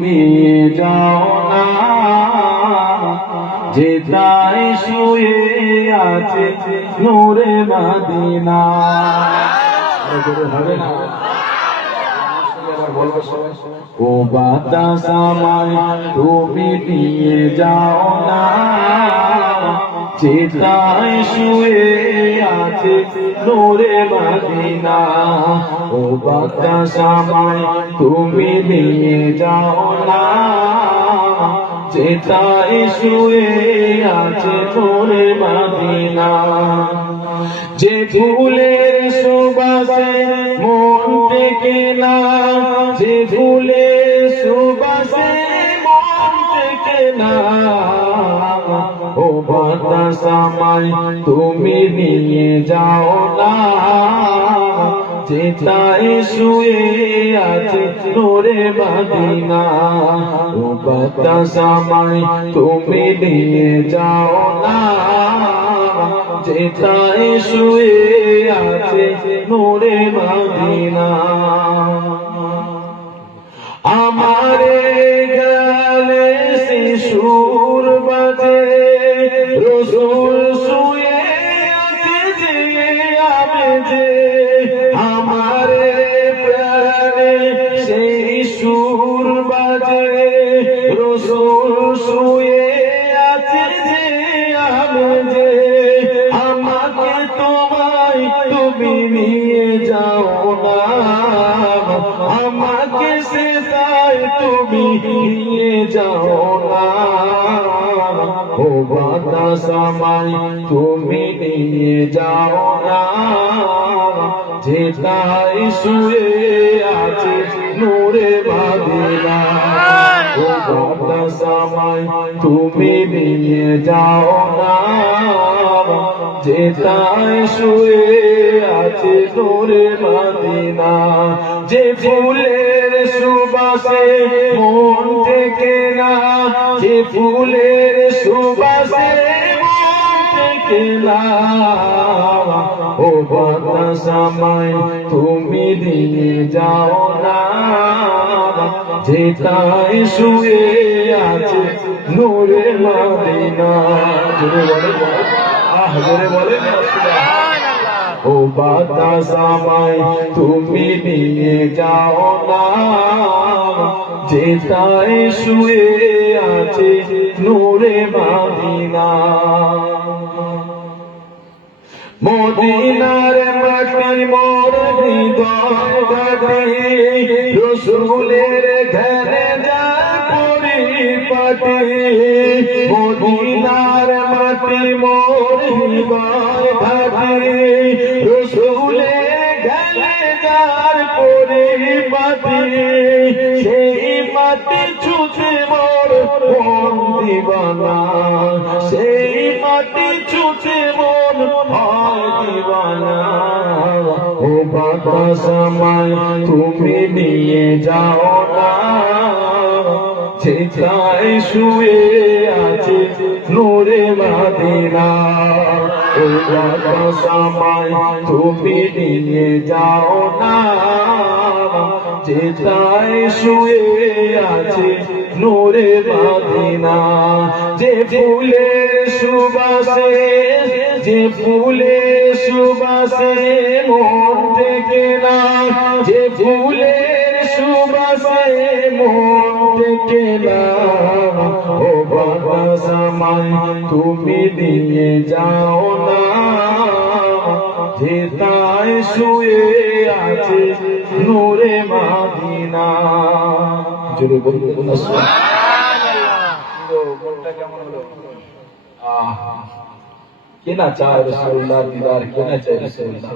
নিয়ে যাও না, যেথায় শুয়ে আছে নূরে মদিনা। হবে না? ও বাতাস আমায় তুমি নিয়ে যাও না, যেথায় শুয়ে আছে নূরে মদিনা। ও বাতাস আমায় তুমি নিয়ে যাও না, যেথায় শুয়ে আছে নূরে মদিনা। যে ফুলের সুবাসে মন টেকে না, যে ফুলের সুবাসে মন টেকে না, ও বাতাস আমায় তুমি নিয়ে যাও না, যেথায় শুয়ে আছে নূরে মদিনা। ও বাতাস আমায় তুমি নিয়ে যাও না, যেথায় শুয়ে আছে নূরে মদিনা। আমারে গেলে শিশুর বাজে, রসুল শুয়ে আছে যে আমি যে, আমারে প্রাণে সেই সুর বাজে, রসুল শুয়ে আছে যে আমি যে। আমাকে তোমায় তুমি নিয়ে যাও না, আমাকে সেটাই তুমি নিয়ে যাও না। ও বাতাস আমায় তুমি নিয়ে যাও না, যেথায় শুয়ে আছে নূরে মদিনা। ও বাতাস আমায় তুমি নিয়ে যাও না, যেথায় শুয়ে আছে নূরে মদিনা। যে ফুলের সুবাসে মন টেকে না, যে ফুলের সুবাসে মন টেকে না, ও বাতাস আমায় তুমি নিয়ে যাও না, যেথায় শুয়ে আছে নূরে মদিনা। ও বাতাস আমায় তুমি নিয়ে যাও না, যেথায় শুয়ে আছে নূরে মদিনা। মদিনার মাটি মোর হৃদয় ঘাটে, রসুলের ঘরে যা পরিপাটি। মদিনার মাটি মোর হৃদয় ঘাটে, রসুলের ঘরে যার পরিপাটি। সেই মাটি ছুঁতে মোর মন দিবানা, সেই মাটি ছুঁতে মন হয় দিবানা। ও বাতাস আমায় তুমি নিয়ে যাও না, যেথায় শুয়ে আছে নূরে মদিনা। ও বাতাস আমায় তুমি নিয়ে যাও না, যেথায় শুয়ে আছে নূরে মদিনা। যে ফুলের সুবাসে, যে ফুলের সুবাসে মন টেকে না, যে ফুলের সুবাসে মন টেকে না, ও বাতাস আমায় তুমি নিয়ে যাও না, যেথায় শুয়ে আছে নূরে মদিনা। জোরে বলুন সুবহানাল্লাহ। কেমন হলো? কে না চায় রাসূলুল্লাহর দিদার, কে না চায় রাসূলুল্লাহ।